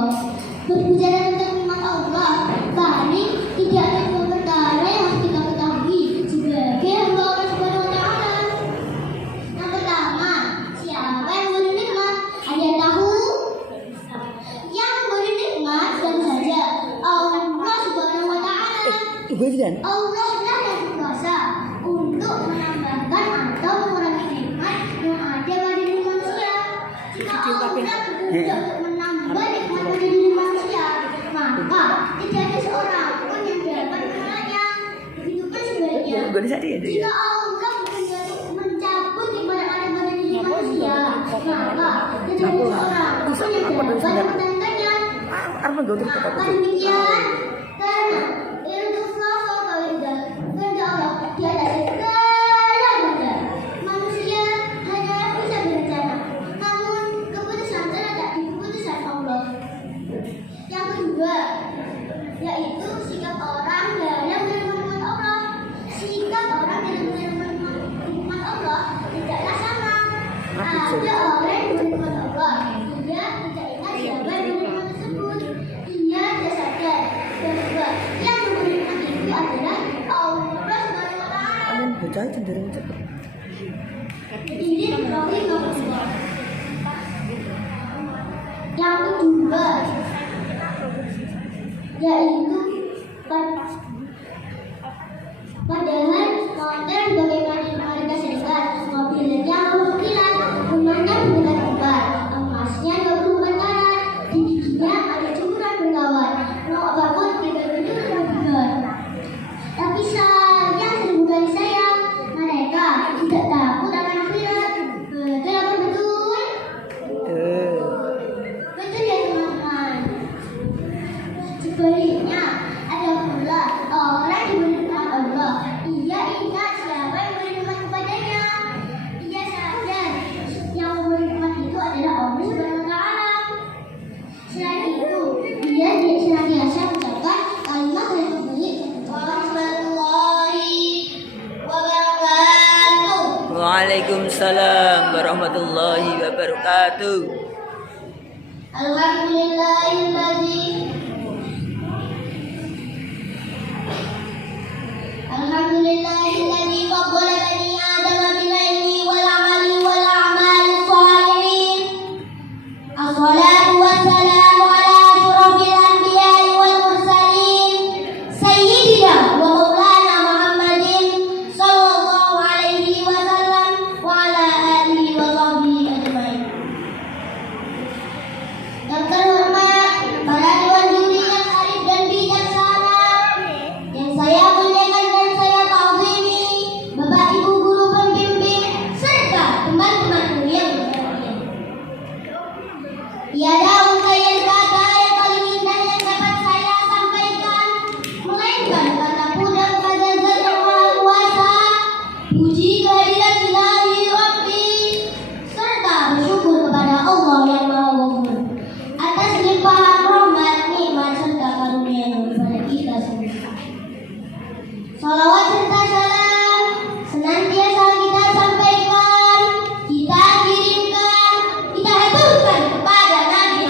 Allah. Berbicara tentang nikmat Allah, paling tidak ada dua perkara yang harus kita ketahui sebagai hamba Allah Subhanahu wa Ta'ala. Yang pertama, siapa yang memberi nikmat? Ada yang tahu? Yang memberi nikmat tentu saja Allah Subhanahu wa Ta'ala. Allah lah yang berkuasa untuk menambahkan atau mengurangi nikmat yang ada pada diri manusia. Jika Allah berkehendak untuk menambah nikmat pada diri manusia, maka tidak ada seorang pun yang dapat menolaknya. Begitupun sebaliknya, jika Allah berkehendak untuk mencabut nikmat yang ada pada diri manusia, maka tidak ada seorang pun yang dapat menentangnya. Maka demikian, karena manusia hanya bisa berencana, namun keputusan terletak di keputusan Allah. Yang kedua, yaitu sikap orang dalam menerima nikmat Allah. Sikap orang dalam menerima nikmat Allah tidaklah sama. Ada orang yang menerima Allah, dia tidak ingat siapa yang menerima tersebut, dia tidak sadar. Yang kedua, yang memberi nikmat itu adalah Allah Subhanahu wa Ta'ala. Bocah cenderung cepet. Yang kedua, yaitu padahal motor bagaimana Amerika Serikat, mobilnya mobilan, rumahnya bukan kembar, emasnya 24 karat, di giginya ada cukuran berkawan, mau apapun tidak begitu benar. Tapi sayang, seribu kali sayang, mereka tidak takut akan akhirat. Betul apa betul? Betul ya teman-teman. Sebaliknya, ada pula orang yang memberi nikmat Allah. Ia ingat siapa yang memberi nikmat kepadanya. Ia sadar yang memberi nikmat itu adalah Allah Subhanahu wa Ta'ala. Selain itu, dia senantiasa mengucapkan kalimat-kalimat baik. Waalaikumsalam warahmatullahi wabarakatuh. Alhamdulillahilladzi faddala bani Adam bil ilmi wal amali wal a'mali shalihin. Assalatu wassalamu ala asyrafil anbiya'i wal mursalin sayyidina wa maulana Muhammadin sallallahu alaihi wasallam wa ala alihi wa sahbihi ajma'in. Yang terhormat para dewan juri yang arif dan bijaksana, yang saya muliakan dan saya ta'zimi, Bapak Ibu guru pembimbing serta teman-temanku yang berbahagia. Tiada ungkapan kata yang paling indah yang dapat saya sampaikan, melainkan kata puja kepada Zat yang Maha Kuasa, puji kehadirat Ilahi Rabbi, serta bersyukur kepada Allah yang Maha Ghafur atas limpahan rahmat, nikmat serta karunia-Nya kepada kita semua. Salawat serta salam senantiasa kita sampaikan, kita kirimkan, kita haturkan kepada Nabi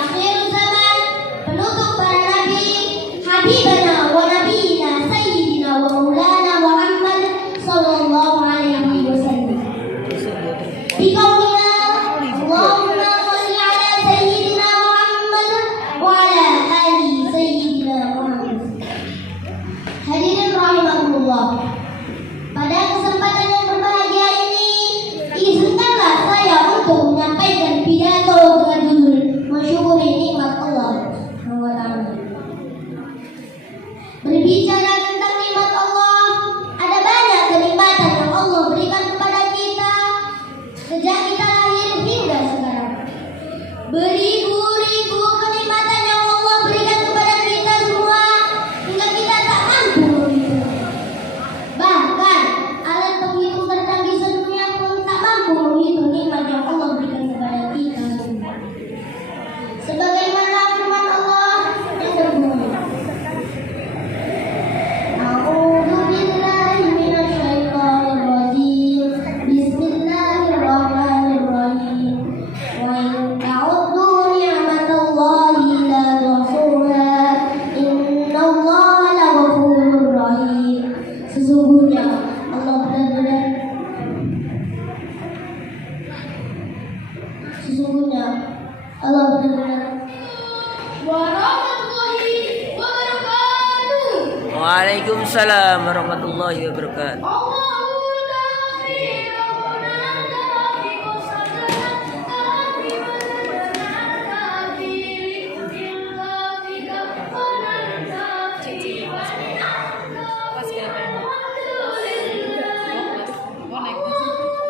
warahmatullahi wabarakatuh. Waalaikumsalam warahmatullahi wabarakatuh. Allahu kafir, Rabbuna kafir, Qasadana kafir, Badana kafir, Kubil kafir, Kafanan kafir,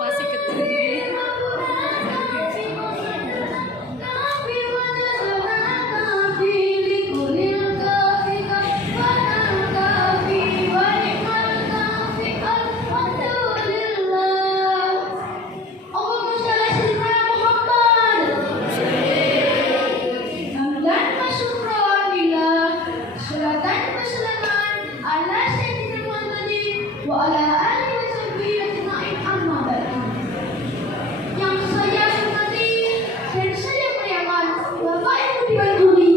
Masih kecil. Wa ala alihi wa sahbihi ajma'in, amma ba'du. Yang saya hormati dan saya muliakan Bapak Ibu Dewan Juri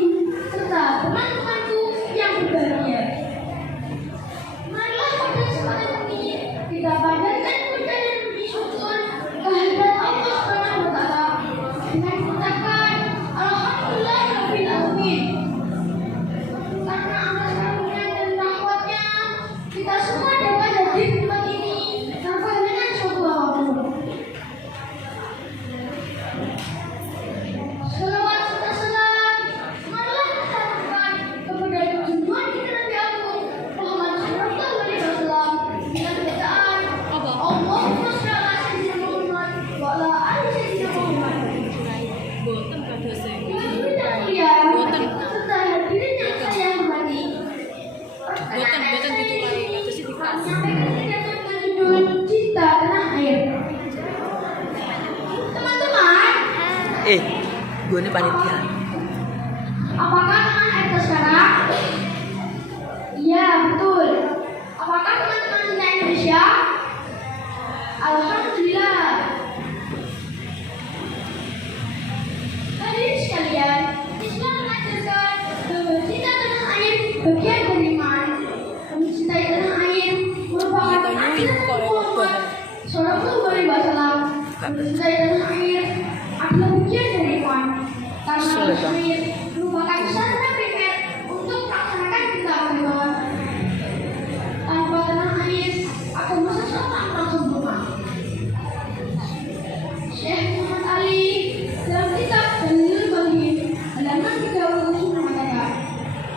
serta teman-temanku yang berbahagia. Marilah pada kesempatan ini kita panjatkan puja dan puji syukur kehadirat Allah Subhanahu wa taala dengan mengucapkan alhamdulillahirabbil alamin. Karena atas karunia dan rahmatnya kita semua dapat hadir di tempat ini tanpa dengan suatu apapun. Selawat serta salam marilah kita lakukan kepada junjungan kita Nabi Agung Muhammad sallallahu alaihi wasallam dengan bacaan Allahumma shalli ala sayyidina Muhammad wa ala ali sayyidina Muhammad. Boten kados sing. Ibu dan mulia serta hadirin yang saya hormati. Boten ditulai kados iki Kami menyampaikan kegiatan dengan judul Cinta Tanah Air. Teman-teman, Gue ini panitia. apakah tanah air sekarang? Iya, betul. Apakah teman-teman cinta Indonesia? Alhamdulillah. Hadirin sekalian, Islam mengajarkan bahwa cinta tanah air bagian dari iman. Mencintai tanah air merupakan ajaran Muhammad Sallallahu Alaihi Wasallam. Mencintai tanah air adalah bagian dari iman. Karena tanah air merupakan sarana primer untuk melaksanakan kita agama. Tanpa tanah air akan masa seorang tak sempurna. Syekh Muhammad Ali dalam kitab Dalilul Balighin halaman 30 mengatakan,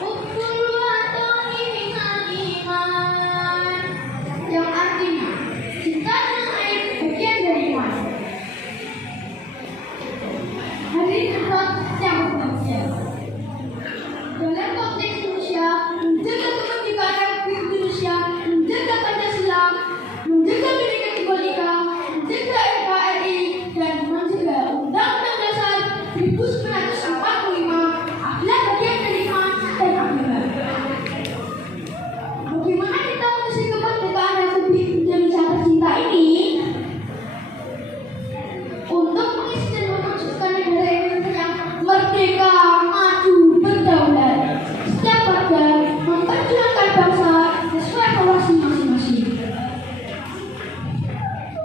"Hubbul watani minal iman," yang artinya cinta tanah air bagian dari iman. Hadirin hadirat yang berbahagia. Dalam konteks Indonesia, menjaga kemerdekaan Republik Indonesia, menjaga Pancasila, menjaga Bhinneka Tunggal Ika, menjaga NKRI, dan menjaga Undang-Undang Dasar 1945 adalah bagian dari iman dan agama. Bagaimana kita mengisi kemerdekaan Republik Indonesia tercinta ini? Untuk mengisi dan mewujudkan negara Indonesia yang merdeka, maju, berdaulat, setiap warga memperjuangkan bangsa sesuai porsi masing-masing.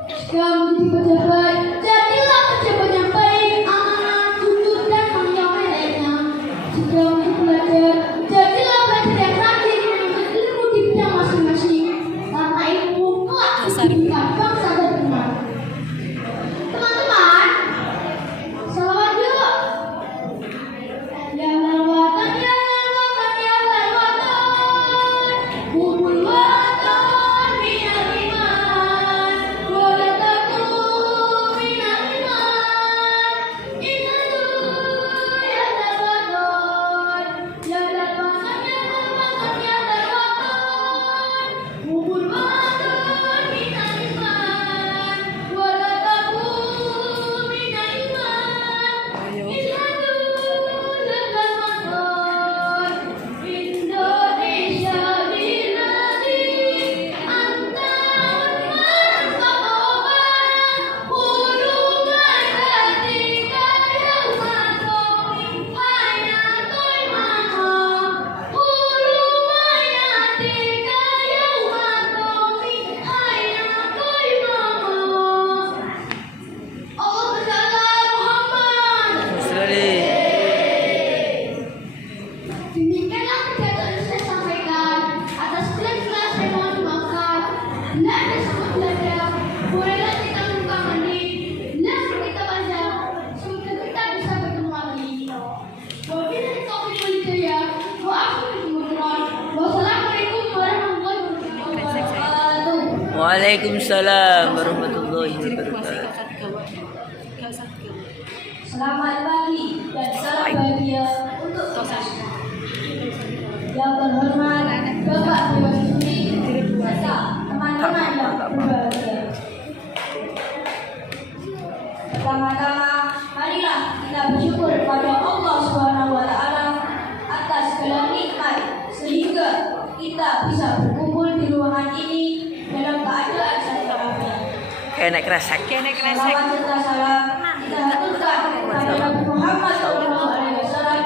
Jika menjadi pejabat, jadilah pejabat yang baik, amanah, jujur, dan menyayangi rakyatnya. Jika menjadi pelajar, jadilah pelajar yang rajin dan menuntut ilmu di bidang masing-masing. Karena ilmu kelak menjadikan bangsa dan umat. Teman-teman, salawat yuk. Ya lawatan, ya lawatan, ya lawatan. Hubbul watan minal iman, wala takun minal iman. Innahu ya lawatan, Waalaikumsalam warahmatullahi Ciri puasa wabarakatuh. kakak tiga waktu. Gak usah tiga waktu. Selamat pagi dan salam bahagia untuk Tosan. yang terhormat Bapak Dewan Suri serta teman-teman yang berbahagia. Pertama-tama, marilah kita bersyukur kepada Allah Subhanahu wa Ta'ala atas segala nikmat sehingga kita bisa berkumpul di ruangan ini dalam keadaan sehat walafiat. Kayak naik kresek. Salawat serta salam kita haturkan kepada Nabi Muhammad SAW.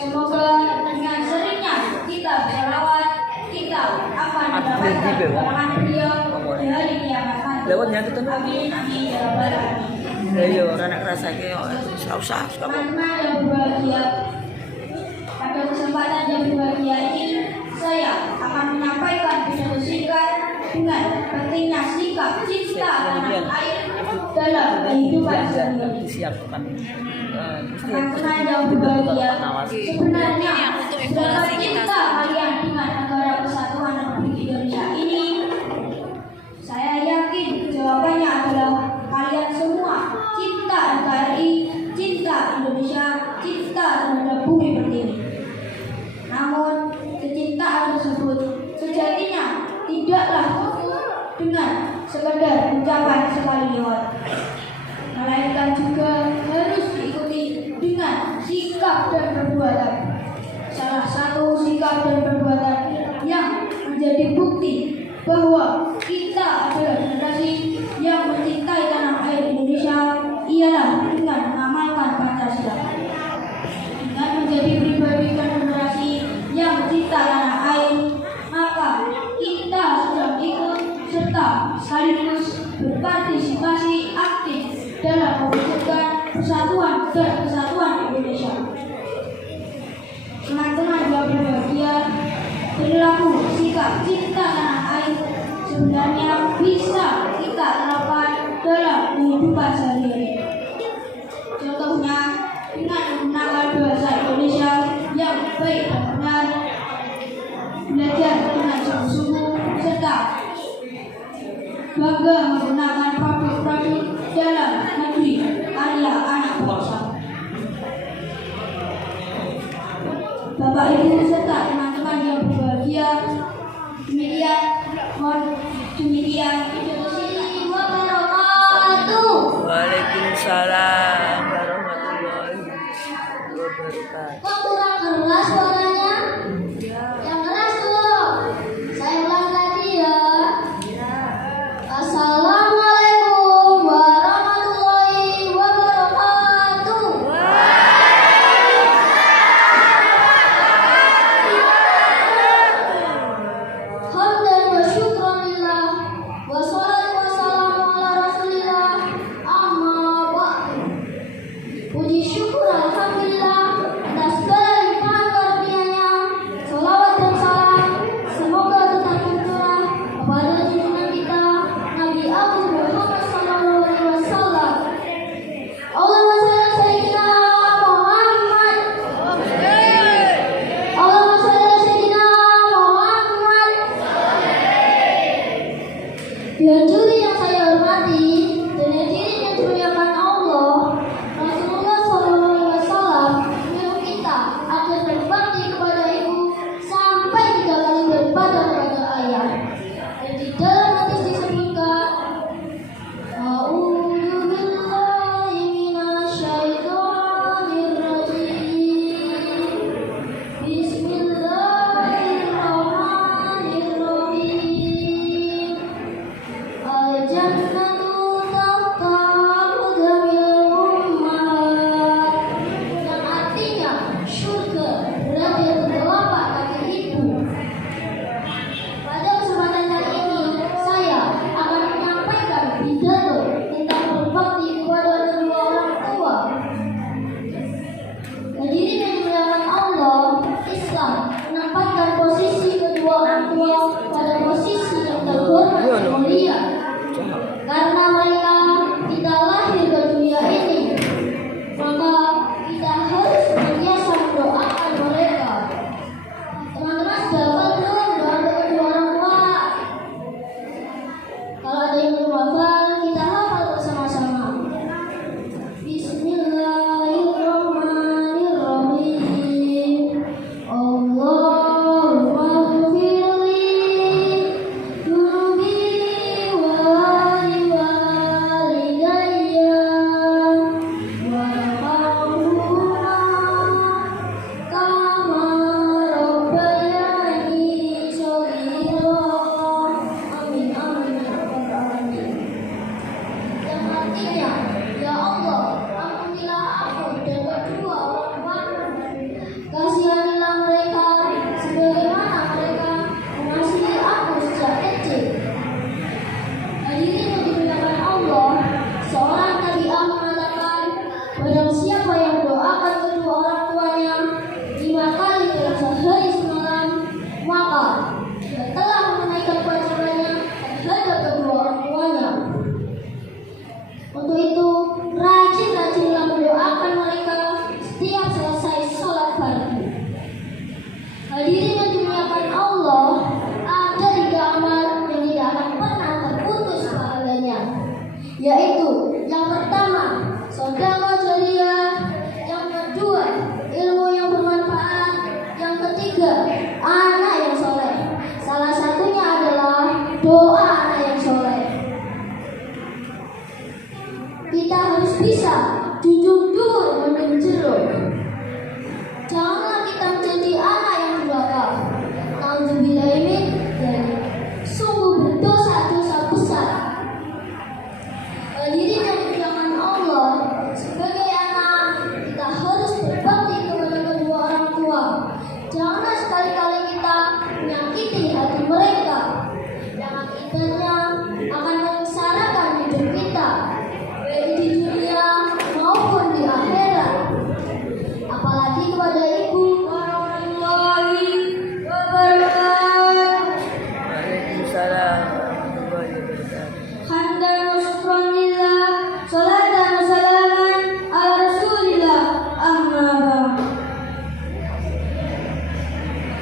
Semoga dengan seringnya kita bersalawat, kita akan mendapatkan kebenaran beliau di hari kiamat nanti. Lewat nyatu tuh. Amin amin ya rabbal alamin. Ayo, anak kresek yo. Usah. Teman-teman yang berbahagia, pada kesempatan yang berbahagia ini saya akan menyampaikan pidato singkat dengan pentingnya sikap cinta tanah air dalam kehidupan sehari-hari. Siap kan. Teman-teman yang berbahagia, sebenarnya Untuk seberapa evaluasi kita cinta kalian dengan negara kesatuan Republik Indonesia ini? Saya yakin jawabannya adalah kalian semua cinta NKRI, cinta Indonesia, cinta terhadap bumi pertiwi. Namun kecintaan tersebut sejatinya tidaklah cukup dengan sekedar ucapan sekali lewat, melainkan juga harus diikuti dengan sikap dan perbuatan. Salah satu sikap dan perbuatan yang menjadi bukti bahwa kita adalah generasi yang mencintai tanah air Indonesia ialah dengan mengamalkan Pancasila. Dengan menjadi pribadi generasi yang mencintai tanah air, maka kita sudah ikut serta sekaligus berpartisipasi aktif dalam mewujudkan persatuan dan kesatuan Indonesia. Teman-teman yang berbahagia, perilaku sikap cinta tanah air sebenarnya bisa kita terapkan dalam kehidupan sehari-hari. Contohnya dengan menggunakan bahasa Indonesia yang baik dan benar, belajar dengan sungguh-sungguh serta bangga menggunakan produk-produk dalam negeri karya anak bangsa. Bapak Ibu serta teman-teman yang berbahagia, demikian introduksi wabarakatuh. Waalaikumsalam warahmatullahi wabarakatuh. Kok kurang keras suaranya? Yang keras dulu. Saya ulang lagi ya. Assalamualaikum warahmatullahi wabarakatuh. Hamdan wa syukran lillah wa salatu wa salamu ala rasulillah amma ba'du. Puji syukur alhamdulillah atas segala limpahan karunia-Nya. Salawat dan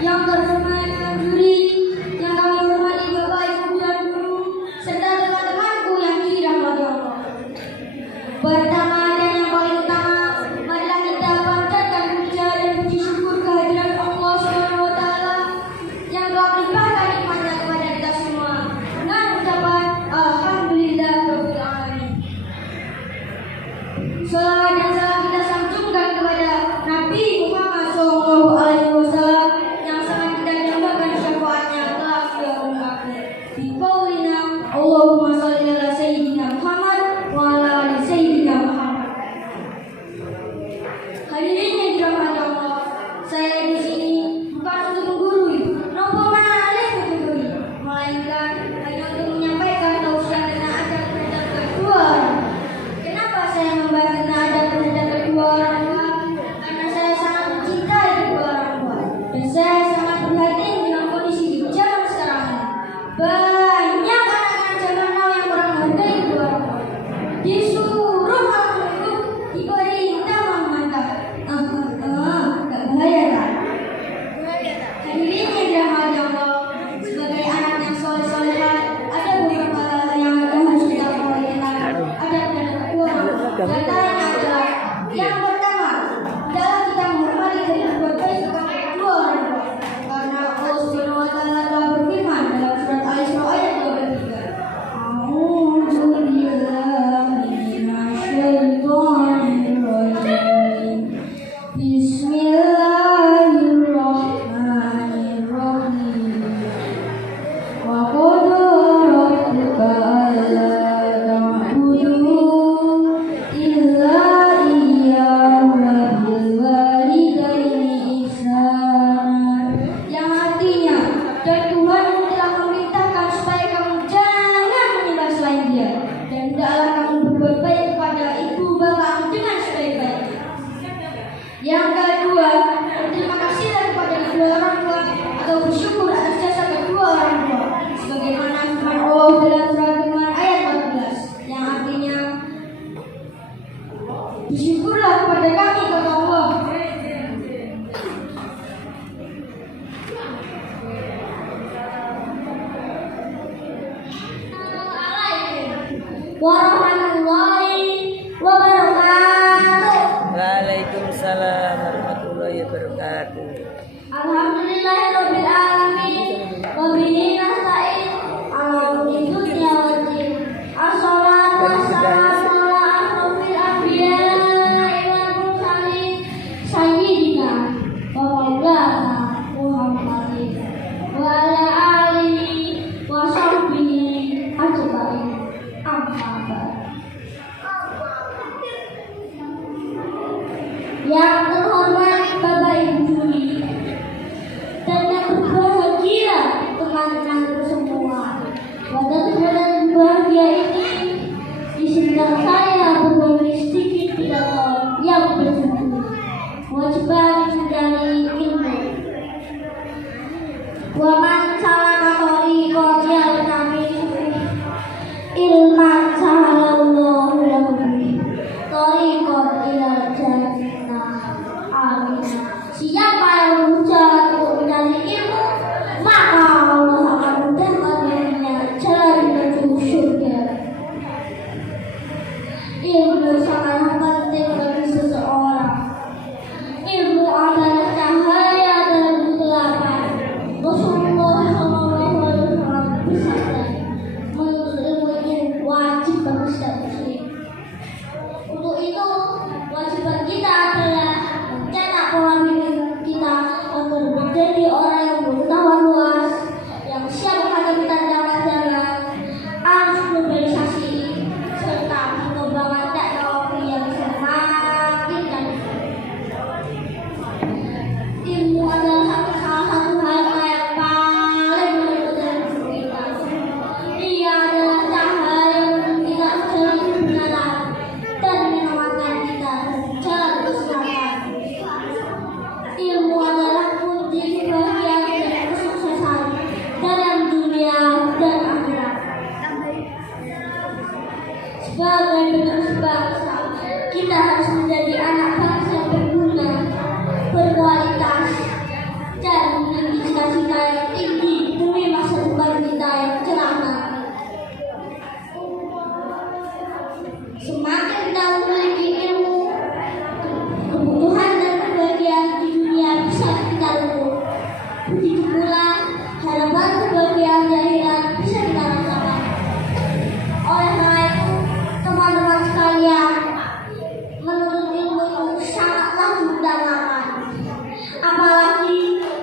yang terhormat Imam Juri, yang kami hormati Bapak Ibu dan Guru, serta teman-temanku yang dirahmati Allah. Pertama dan yang paling utama, marilah kita panjatkan puja dan puji syukur kehadirat Allah Subhanahu wa taala yang telah melimpahkan nikmatnya kepada kita semua dengan ucapan alhamdulillahirabbil alamin. Salawat dan salam kita sanjungkan kepada Nabi Muhammad SAW yang sangat kita dambakan syafaatnya kelak di yaumul akhir. Biqaulina Allahumma shalli ala sayyidina Muhammad wa ala ali sayyidina Muhammad. Hadirin yang dirahmati Allah, saya di sini bukan untuk menggurui, nopo manalih menggurui, melainkan hanya untuk menyampaikan tausiah dan adab terhadap kedua orang. Kenapa saya membahas tentang adab terhadap kedua orang tua? Karena saya sangat mencintai kedua orang tua dan saya sangat prihatin dengan kondisi di zaman sekarang ini. Banyak anak-anak zaman now yang kurang menghargai kedua orang tua. Disuruh malah menunduk, diperintah malah mengangkat. Gak bahaya kan? Hadirin yang dirahmati Allah, sebagai anak yang soleh-solehan, ada beberapa hal yang harus kita ketahui tentang adab terhadap kedua orang tua. Di antaranya adalah yang pertama adalah kita menghormati dan berbuat baik kepada kedua orang tua. Karena Allah Subhanahu wa taala telah berfirman dalam surat Al-Isra ayat 23. A'udzu billahi minasyaitonir rajim. Bismillahirrahmanirrahim. Wa qala rabbuka alla ta'budu illa iyyahu wa bil walidayni ihsana. Yang artinya, dan Tuhan telah memerintahkan supaya kamu jangan menyembah selain Dia, dan hendaklah kamu berbuat baik kepada ibu bapakmu dengan sebaik-baiknya. Yang kedua, berterima kasihlah kepada kedua orang tua atau bersyukur atas jasa kedua orang tua, sebagaimana firman Allah dalam surat Al-Quran ayat 14, yang artinya bersyukurlah kepada kami kata Allah. Warahmatullahi wabarakatuh. Waalaikumsalam warahmatullahi wabarakatuh. Alhamdulillahirabbil alamin. Wa bihi nasta'in ala umuri dunya waddin. Assalatu wassalamu ala asyrofil anbiya'i wal mursalin sayyidina wa maulana Muhammadin wa ala alihi wa sahbihi ajma'in. Amma ba'd. Yang terhormat Bapak Ibu Juri dan yang berbahagia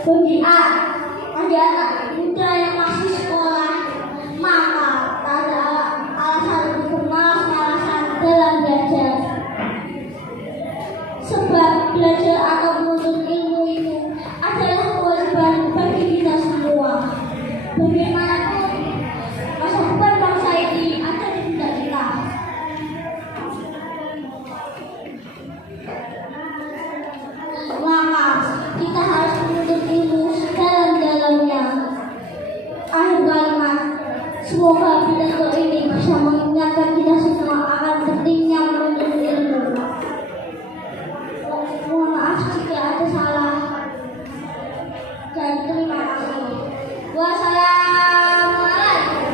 Bagi A, ada anak muda yang masih sekolah, maka tak ada alasan untuk malas-malasan dalam belajar. Sebab belajar atau menuntut ilmu itu adalah kewajiban bagi kita semua. Bagaimanapun, masa depan bangsa ini ada di pundak kita. Maka kita harus menuntut ilmu sedalam-dalamnya. Akhir kalimat, semoga pidato ini bisa mengingatkan kita semua akan pentingnya menuntut ilmu. Mohon maaf jika ada salah. Dan terima kasih. Wassalamualaikum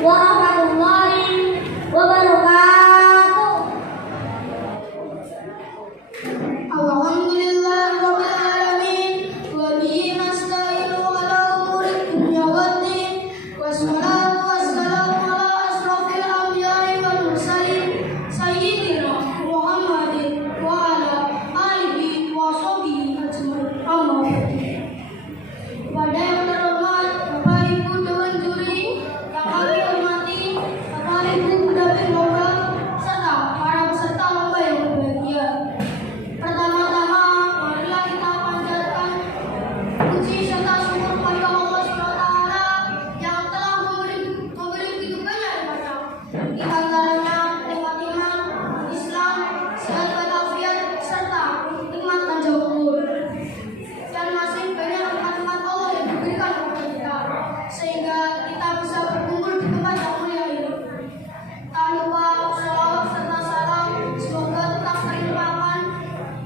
warahmatullahi wabarakatuh. Alhamdulillahirabbil alamin wa bihi nasta'inu ala umuri dunya waddin wassalatu wassalamu ala asrofil anbiya'i wal mursalin sayyidina Muhammadin wa ala alihi wa sahbihi ajmain. Amma ba'du. Pada yang terhormat Bapak Ibu Dewan Juri yang kami hormati, Bapak Ibu pendamping lomba serta para peserta lomba yang berbahagia. Pertama-tama, marilah kita panjatkan puji serta syukur kepada Allah SWT yang telah memberi begitu banyak nikmat. Di antaranya nikmat iman, Islam, sehat walafiat, serta nikmat panjang umur. Dan masih banyak nikmat Allah yang diberikan kepada kita, sehingga kita bisa berkumpul di tempat yang mulia ini. Tak lupa sholawat serta salam semoga tetap terlimpahkan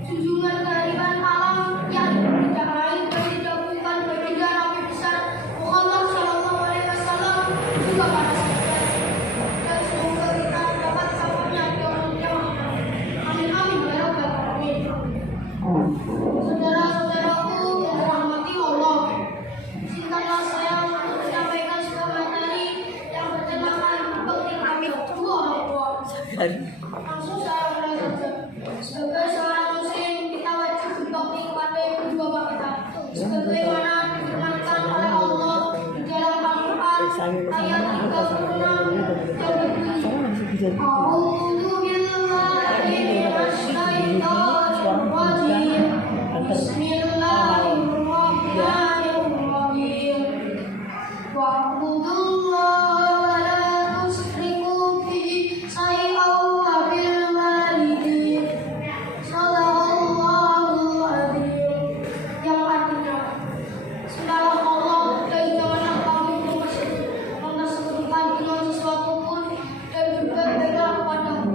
junjungan kehadiran alam yang tidak lain dan tidak bukan baginda Nabi besar Muhammad SAW, juga para sahabat. Dan semoga kita dapat sahabatnya di orang yang amin amin ya rabbal alamin. Saudara-saudaraku yang dirahmati Allah, izinkanlah saya untuk menyampaikan sebuah materi yang bertemakan bakti kami kedua orang tua. Langsung saya mulai saja. Sebagai seorang muslim, kita wajib berbakti kepada kedua bapak kita, sebagaimana difirmankan oleh Allah di dalam Al-Quran ayat 36 yang berbunyi, A'udzu billahi minasy syaithanir rajim. Bismillahirrahmanirrahim. Wa'budullaha la tusyriku bihi syai'an wa bil walidayni Shadaqallahul adzim. Yang artinya, sembahlah Allah dan janganlah kamu mempersekutukan dengan sesuatu pun, dan berbuat baiklah kepada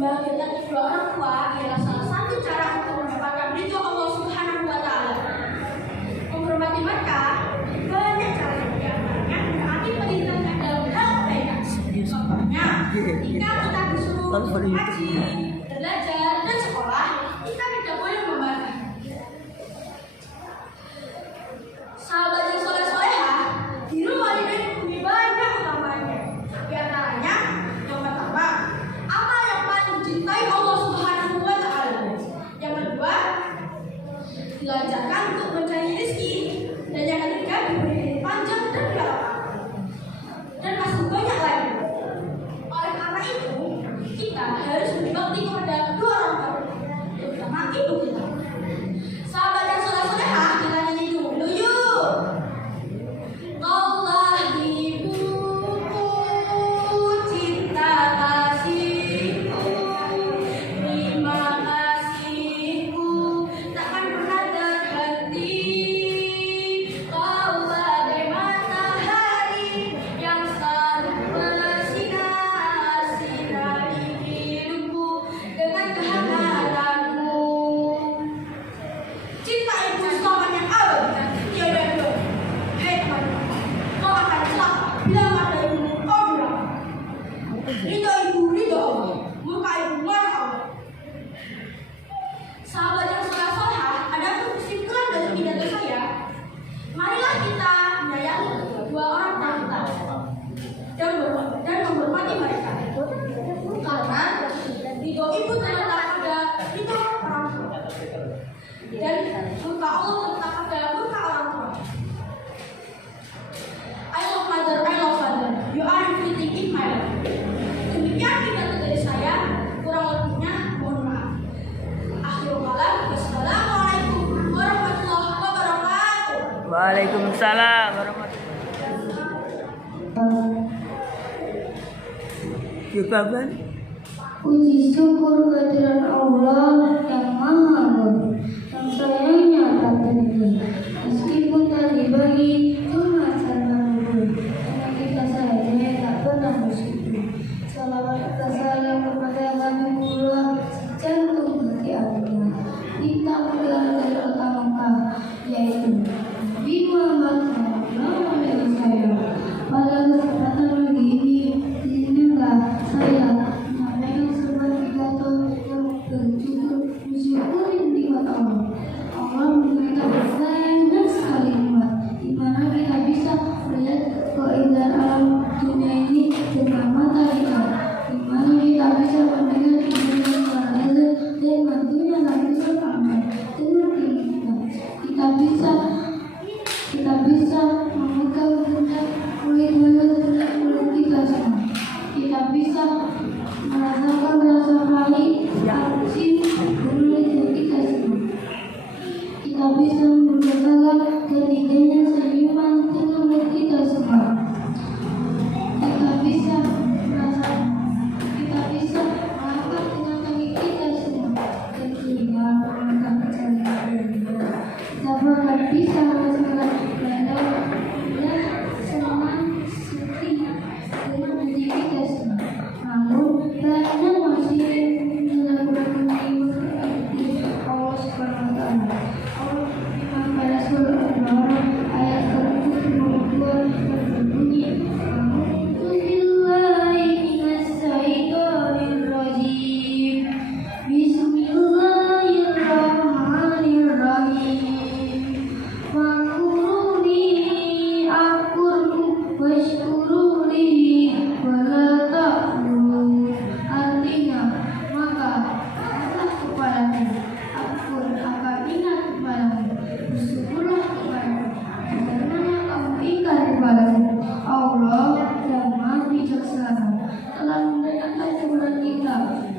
Membahagiakan kedua orang tua ialah salah satu cara untuk mendapatkan ridho Allah Subhanahu wa Ta'ala. Menghormati mereka banyak cara, di antaranya menaati perintahnya dalam hal kebaikan. Contohnya, jika kita disuruh haji, belajar, dan sekolah, kita tidak boleh membantah. Sahabat yang soleh-solehah, di rumah ini punya banyak utamanya. Di antaranya, yang pertama, apa yang paling dicintai Allah Subhanahu wa Ta'ala. Yang kedua, dilancarkan untuk mencari rezeki. Dan yang ketiga, diberi hidup panjang dan berkah. Dan masih banyak lagi. Oleh karena itu, kita harus berbakti kepada kedua orang tua, terutama ibu kita. Sahabat yang soleh-solehah, kita nyanyi dulu yuk. Allah ibuku, cinta kasihku, terima kasihku, takkan pernah terhenti. Kau bagai matahari yang selalu bersinar-sinari hidupku dengan kehangatanmu. Cinta ibu selamanya abadi, tiada dua. Hei teman-teman, kau akan celaka bila mata ibumu kau durhaka. Ridho ibu, ridho Allah, murka ibu, marah Allah. Sahabat yang soleh-solehah, ada kesimpulan dari pidato saya. Marilah kita menyayangi kedua orang tua kita dan menghormati mereka. Karena ridho ibu terletak pada ridho orang tua, dan murka Allah terletak pada murka orang tua. I love mother, I love father. You are everything in my life. Demikian pidato dari saya. Kurang lebihnya mohon maaf. Akhirul kalam. Wassalamualaikum warahmatullahi wabarakatuh. Waalaikumsalam warahmatullahi wabarakatuh. Jawaban? Puji syukur kehadiran Allah yang Maha Luhur, yang sayangnya tak tanding. Meskipun tak dibagi cuma cara luhur, karena kita saja tak pernah bersyukur. Salawat salam kepada Habibullah, jantung hati Allah, bintang dari Mekah, yaitu Nabi Muhammad SAW. Pada kesempatan pagi ini, izinkanlah saya menyampaikan sebuah pidato yang bersyukur nikmat Allah. Allah memberikan banyak sekali nikmat, di mana kita bisa melihat keindahan alam dunia ini dengan mata kita, di mana kita bisa mendengar keindahan suara dan mantunya Nabi Muhammad dengan kita. Kita bisa memegang pundak kulit kita semua. Kita bisa merasakan rasa pahit, asin, kulit kita semua. Kita bisa merasakan ketiganya senyuman dengan mulut kita semua. Kita bisa merasakan dengan kaki kita semua. Dan kita akan mencari kita bahkan bisa merasakan senang, sedih dengan diri kita semua. Namun banyak masih melakukan Allah Subhanahu wa Ta'ala. Allah pada surah Al-Baqarah ayat ke-22 berbunyi, A'udzubillahi minasyaitonirrajim. Bismillahirrahmanirrahim. Fakuruni akurku washkuruli wala ta'kuru. Artinya, maka ingatlah kepadamu, akur akan ingat kepadamu, bersyukurlah kepadamu, karena kamu ingat kepadamu. Allah yang Maha Bijaksana telah mendatangkan kepada kita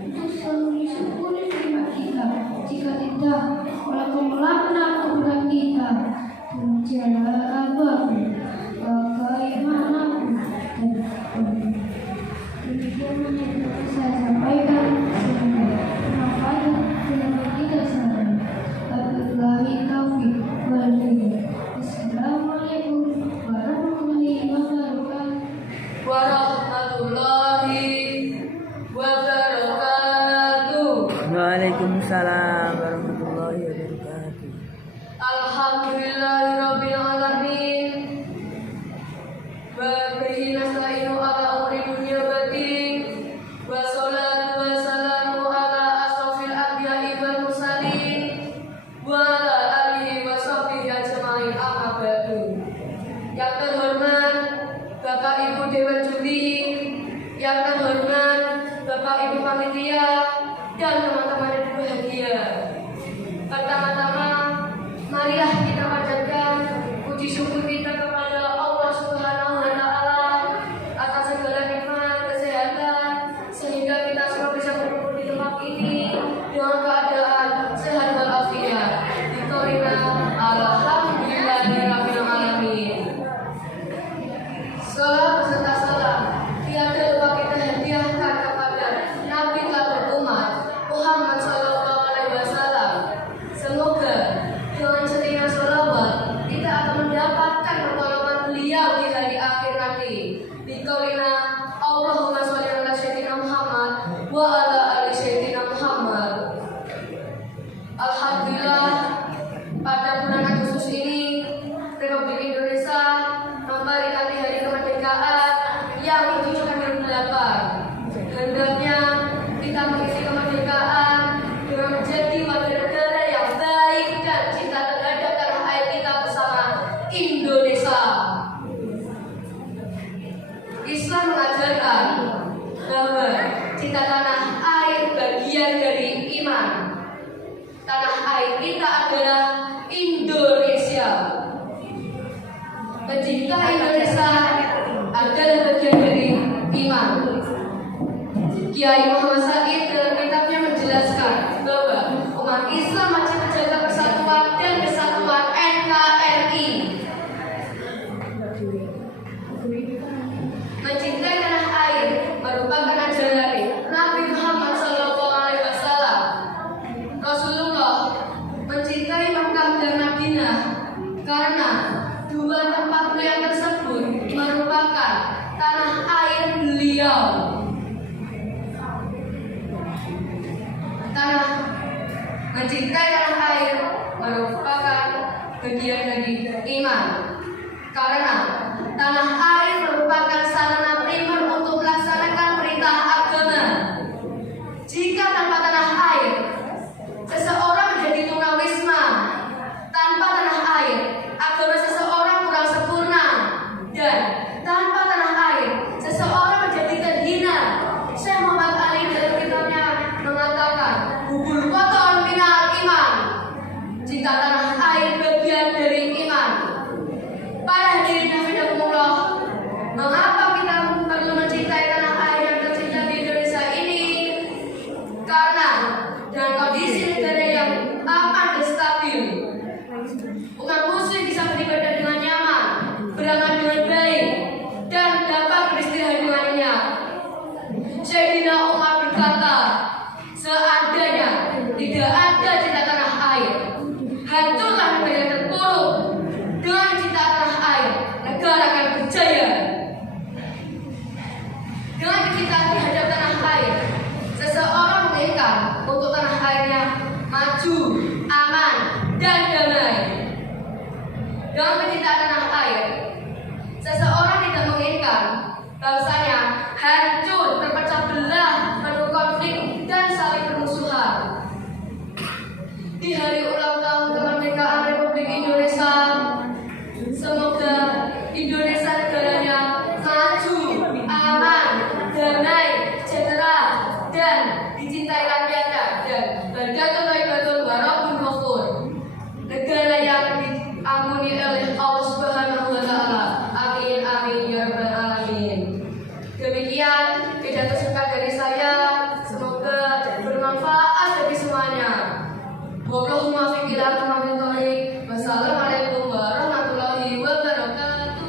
untuk selalu mensyukuri nikmat kita. Jika tidak, Allah akan melaknat kepada kita dengan cara apapun, bagaimanapun. Demikian yang saya sampaikan. Semoga dengan kita sadar. Wabillahi taufiq wal hidayah. Assalamualaikum warahmatullahi wabarakatuh. Warahmatullahi wabarakatuh. Waalaikumsalam warahmatullahi wabarakatuh. Alhamdulillahirabbil alamin. Wa bihi nasta'inu ala umri dunya waddin. Wassalatu wassalamu ala asrofil anbiya'i wal mursalin wa ala alihi wa sahbihi ajma'in, amma ba'du. Yang terhormat Bapak Ibu Dewan Juri, yang terhormat Bapak Ibu Panitia, dan teman-teman yang berbahagia. Pertama-tama, marilah kita panjatkan puji syukur kita kepada Allah Subhanahu wa Ta'ala atas segala nikmat kesehatan, sehingga kita semua bisa berkumpul di tempat ini dengan keadaan sehat walafiat. Ditorina alhamdulillahirabbil alamin. Salam beserta salam tiada lupa kita hadiahkan kepada Nabi Kabar Umat Muhammad Sallallahu Alaihi Wasallam. Semoga dengan setia salawat kita akan mendapatkan pertolongan beliau di hari akhir nanti. Biqaulina Allahumma sholli ala sayyidina Muhammad wa ala ali sayyidina Muhammad. Alhamdulillah, pada bulan Agustus ini Republik Indonesia memperingati hari kemerdekaan yang ke-78. Hendaknya kita mengisi kemerdekaan dengan menjadi warga negara yang baik dan cinta terhadap tanah air kita bersama Indonesia. Islam mengajarkan bahwa cinta tanah air bagian dari iman. Tanah air kita adalah Indonesia. Mencintai Indonesia adalah bagian dari iman. Kiai Muhammad Said dalam kitabnya menjelaskan bahwa umat Islam wajib menjaga persatuan dan kesatuan NKRI. Mencintai tanah air merupakan ajaran Nabi Muhammad SAW. Rasulullah mencintai Makkah dan Madinah karena dua tempat beliau tersebut merupakan tanah air beliau. Mencintai tanah air merupakan bagian dari iman, karena tanah air merupakan sarana primer untuk melaksanakan perintah agama. Jika tanpa tanah air, seseorang menjadi tunawisma. Tanpa tanah air, agama seseorang kurang sempurna. Dan tanpa tanah air, seseorang menjadi terhina. Syekh Muhammad Ali dalam kitabnya mengatakan, bubur kotor minal iman. Cinta tanah air bagian dari iman. Para hadirin hafizakumullah, mengapa kita perlu mencintai tanah air yang tercinta di Indonesia ini? Karena dalam kondisi negara yang aman dan stabil, umat muslim bisa beribadah dengan nyaman, beramal dengan baik, dan dapat beristirahat dengan nyenyak. Sayyidina Umar berkata, seandainya tidak ada cinta tanah air, hancurlah negara yang terpuruk. Dengan cinta tanah air, negara akan berjaya. Dengan cinta terhadap tanah air, seseorang menginginkan untuk tanah airnya maju, aman, dan damai. Dengan mencintai tanah air, seseorang tidak menginginkan bangsanya hancur, terpecah belah, penuh konflik, dan saling bermusuhan. Di hari ulang tahun kemerdekaan Republik Indonesia, semoga Indonesia negaranya maju, aman, damai, sejahtera, dan dicintai rakyatnya, dan barakatul waibatul warahmatullahi wabarakatuh. Negara yang diampuni oleh Allah Subhanahu wa Ta'ala. Amin, amin, ya rabbal alamin. Demikian pidato singkat dari saya. Semoga bermanfaat bagi semuanya. Wallahumma fiqh ila tamamin thoriq. Wassalamualaikum warahmatullahi wabarakatuh.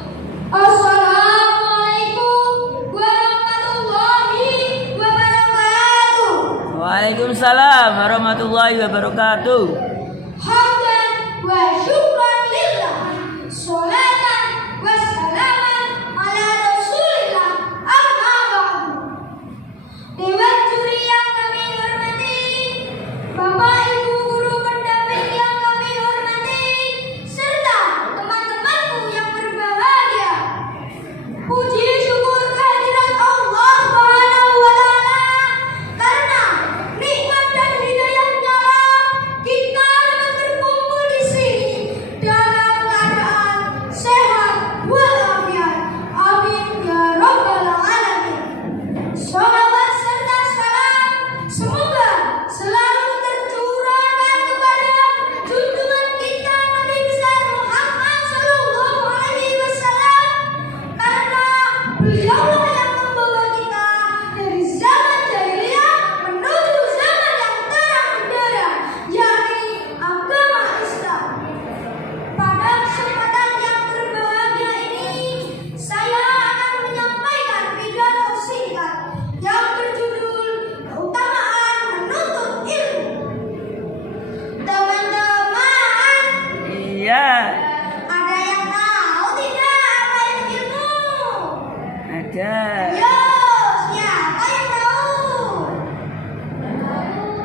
Assalamualaikum warahmatullahi wabarakatuh. Waalaikumsalam warahmatullahi wabarakatuh. Hamdan wa syukran lillah. Sholatan wa salaman ala Rasulillah. Amma ba'du. Dewan juri yang kami hormati, Bapak belajar. Yo, siapa yang tahu?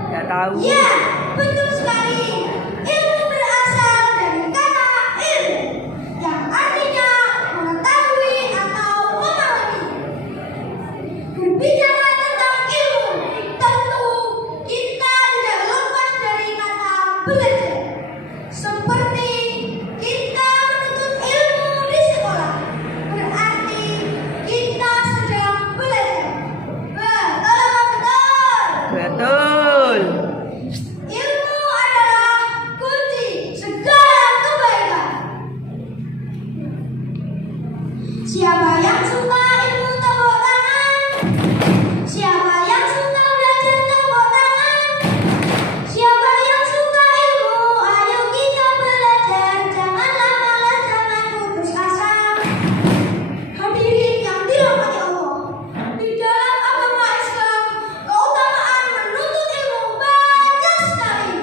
Nggak tahu. Ya, betul sekali. Ilmu berasal dari kata ilmu, yang artinya mengetahui atau memahami. Berbicara tentang ilmu, tentu kita tidak lepas dari kata belajar. Seperti kita menuntut ilmu di sekolah, berarti kita sedang belajar. Betul apa betul? Betul. Ilmu adalah kunci segala kebaikan. Siapa yang suka ilmu tepuk tangan? Siapa yang suka belajar tepuk tangan? Siapa yang suka ilmu? Ayo kita belajar, janganlah malas, jangan putus asa. Hadirin yang dirahmati Allah, di dalam agama Islam keutamaan menuntut ilmu banyak sekali.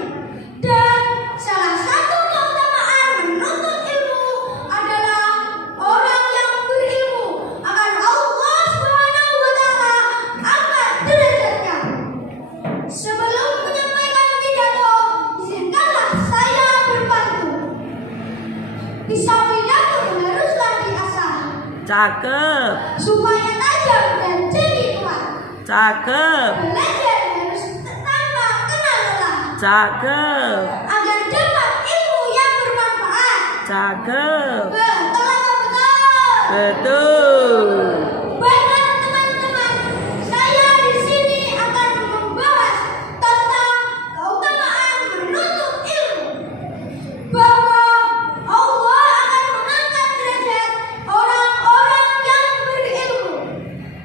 Dan salah satu keutamaan menuntut ilmu adalah orang yang berilmu akan Allah Subhanahu wa Ta'ala angkat derajatnya. Sebelum menyampaikan pidato, izinkanlah saya berpantun. Pisau pidato haruslah diasah Cakep. supaya tajam dan jadi kuat. Cakep. Belajar harus tanpa kenal lelah Cakep. agar dapat ilmu yang bermanfaat. Cakep. Betul apa betul? Betul. Baiklah teman-teman, saya di sini akan membahas tentang keutamaan menuntut ilmu. Bahwa Allah akan mengangkat derajat orang-orang yang berilmu,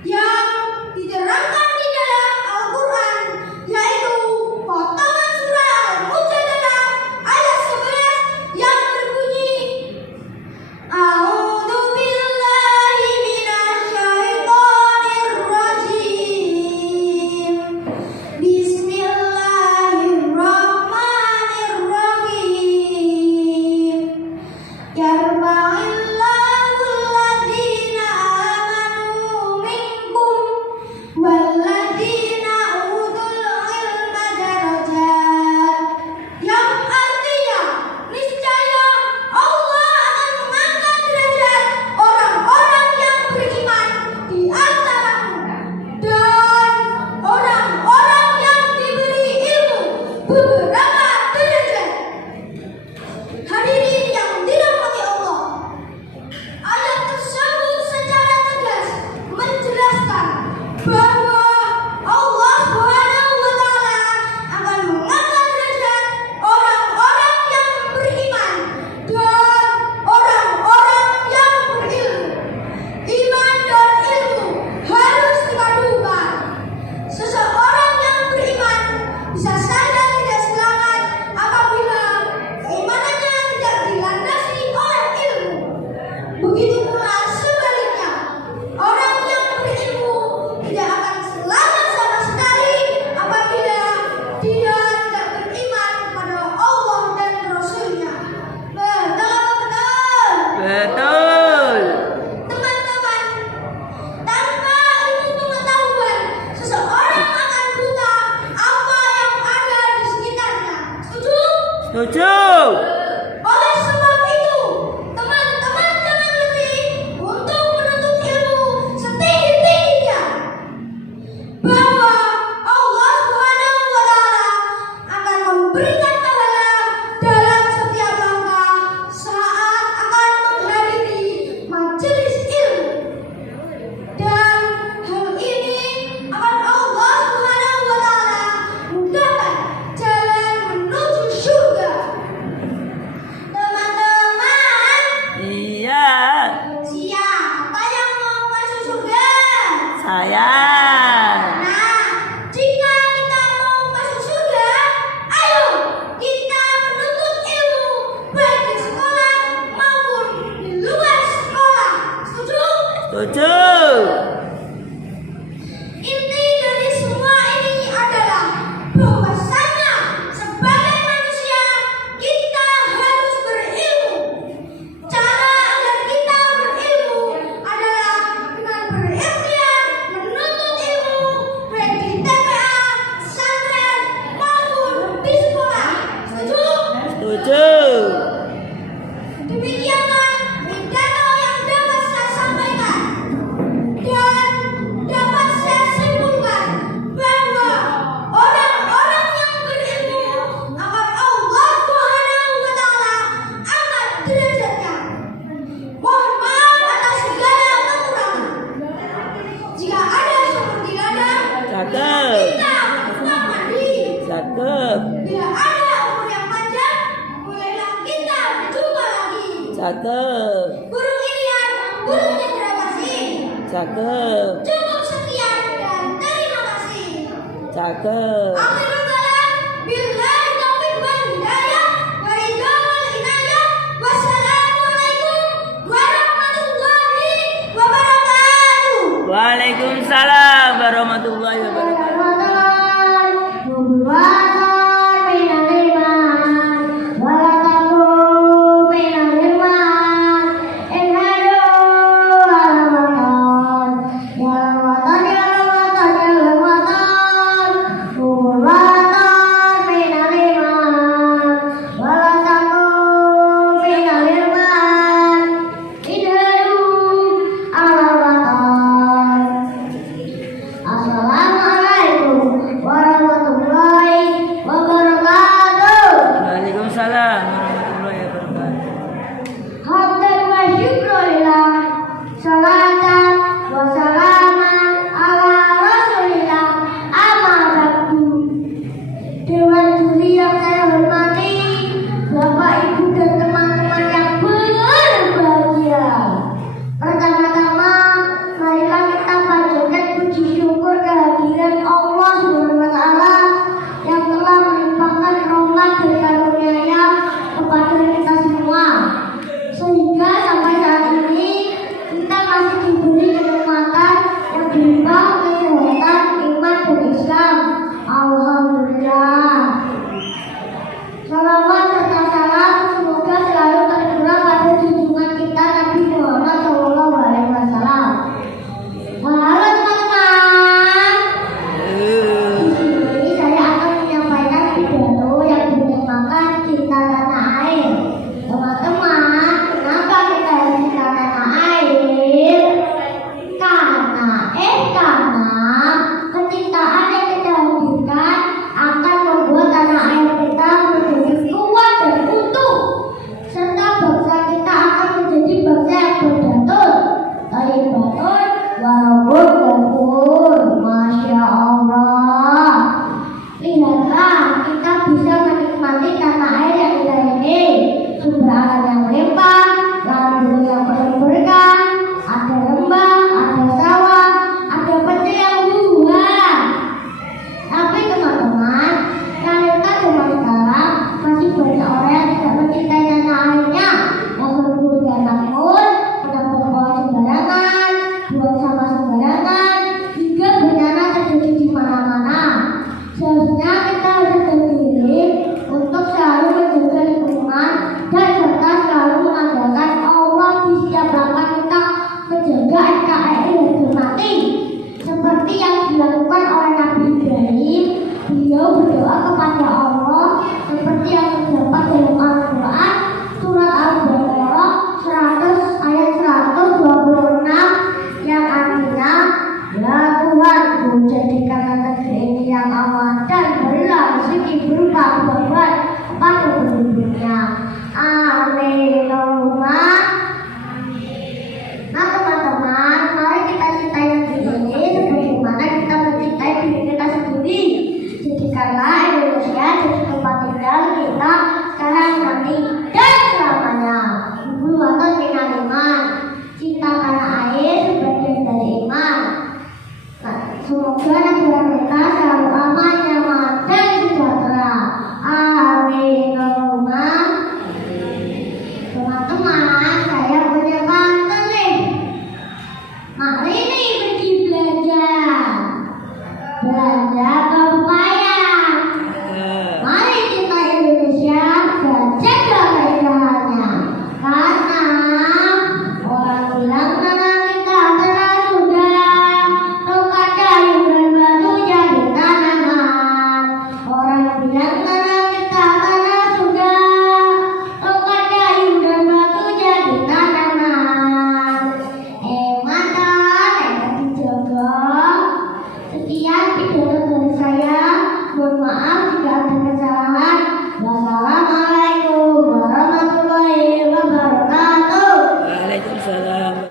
yang diterangkan di dalam Al-Quran, yaitu potongan surah Al-Mujadalah ayat 11 yang berbunyi, A'udzu billahi minasyaitonir rajim. Bismillahirrahmanirrahim. Yarfa'illahu alladhina amanu minkum walladzina utul ilma darajat. Yang artinya, niscaya Allah akan mengangkat derajat orang-orang yang beriman di antaramu dan orang-orang yang diberi ilmu beberapa derajat. Hadirin yang dirahmati Allah, ayat tersebut secara tegas menjelaskan bahwa Allah Subhanahu wa Ta'ala akan mengangkat derajat orang-orang yang beriman dan orang-orang yang berilmu. Iman dan ilmu harus dipadukan. Seseorang yang beriman bisa saja tidak selamat apabila keimanannya tidak dilandasi oleh ilmu. Begitu pula sebaliknya, orang yang berilmu tidak akan selamat sama sekali apabila dia tidak beriman kepada Allah dan Rasul-Nya. Betul apa betul? Betul. Teman-teman, tanpa ilmu pengetahuan, seseorang akan buta apa yang ada di sekitarnya. Setuju? Setuju. Oleh sebab itu, teman-teman jangan letih untuk menuntut ilmu setinggi-tingginya. Bahwa Allah Subhanahu wa Ta'ala akan memberikan pahala dalam setiap langkah saat akan menghadiri majelis ilmu. Dan hal ini akan Allah Subhanahu wa Ta'ala mudahkan jalan menuju surga. Teman-teman, Iya. siapa yang mau masuk surga? Saya. Nah, jika kita mau masuk surga, ayo kita menuntut ilmu baik di sekolah maupun di luar sekolah. Setuju? Setuju. Inti dari semua ini adalah bahwasanya sebagai manusia kita harus berilmu. Cara agar kita berilmu adalah dengan berilmu Cakep. Bila ada umur yang panjang, bolehlah kita berjumpa lagi. Cakep. Burung Irian, burung cendrawasih. Cakep. Cukup sekian dan terima kasih. Cakep. Akhirul kalam, billahi taufiq wal hidayah, wa ridwanul inayah. Wassalamualaikum warahmatullahi wabarakatuh. Waalaikumsalam warahmatullahi wabarakatuh. Assalamualaikum warahmatullahi wabarakatuh. Waalaikumsalam warahmatullahi wabarakatuh. Hamdan wa syukurillah, salatan wa salaman ala rasulillah, amma ba'du. Dewan juri yang saya hormati, Bapak, Ibu, dan teman-teman yang berbahagia. Pertama-tama, marilah kita panjatkan puji syukur kehadiran Allah SWT yang telah melimpahkan rahmat dan karunia-Nya kepada kita semua, sehingga sampai saat ini kita masih diberi kenikmatan yang berupa kesehatan, iman, dan Islam. Alhamdulillah. Salawat serta salam semoga selalu tercurah pada junjungan kita Nabi Muhammad SAW. Halo teman-teman. Di sini saya akan menyampaikan pidato yang bertemakan cinta tanah air. Teman-teman, kenapa kita harus cinta tanah air? Karena kecintaan yang kita hadirkan akan membuat tanah air kita menjadi kuat dan utuh, serta bangsa kita akan menjadi bangsa yang berdatun, thayyibatun, walaupun ghafur. Masya Allah. Lihatlah, kita bisa menikmati tanah air yang indah ini. Sumber air yang melimpah, lahan yang penuh berkah, ada lembah, ada sawah, ada pencil yang buah. Tapi teman-teman, realita zaman sekarang masih banyak orang yang tidak mencintai tanah airnya, yang berburu dan takut, menabung pohon sembarangan, buang sampah sembarangan, hingga bencana terjadi di mana-mana. Seharusnya kita harus berdiri untuk selalu menjaga lingkungan dan serta selalu mengandalkan Allah di setiap langkah kita menjaga NKRI harga mati. Seperti yang dilakukan oleh Nabi Ibrahim, beliau berdoa kepada Allah seperti yang terdapat dalam Al-Quran surat Al-Baqarah 100 ayat 126 yang artinya, ya Tuhanku, jadikanlah negeri ini yang aman dan berilah rezeki berupa buah-buahan pada penduduknya. Amin. Nah teman-teman, mari kita cintai negeri ini sebagaimana kita mencintai diri kita sendiri. Jadikanlah Indonesia jadi tempat tinggal kita sekarang, nanti, dan selamanya. Buatan minal iman, cinta tanah air sebagian dari iman. Nah, semoga negara kita selalu aman, nyaman, dan sejahtera. Amin. Teman-teman, saya punya pantun nih. Mari nih pergi belajar. Belajar pepaya. Mari cinta Indonesia dan jaga keindahannya. Karena orang bilang tanah kita tanah sudah, tongkat kayu dan batu jadi tanaman. Orang bilang tanah kita tanah sudah, tongkat kayu dan batu jadi tanaman. Mata, dijaga. Sekian video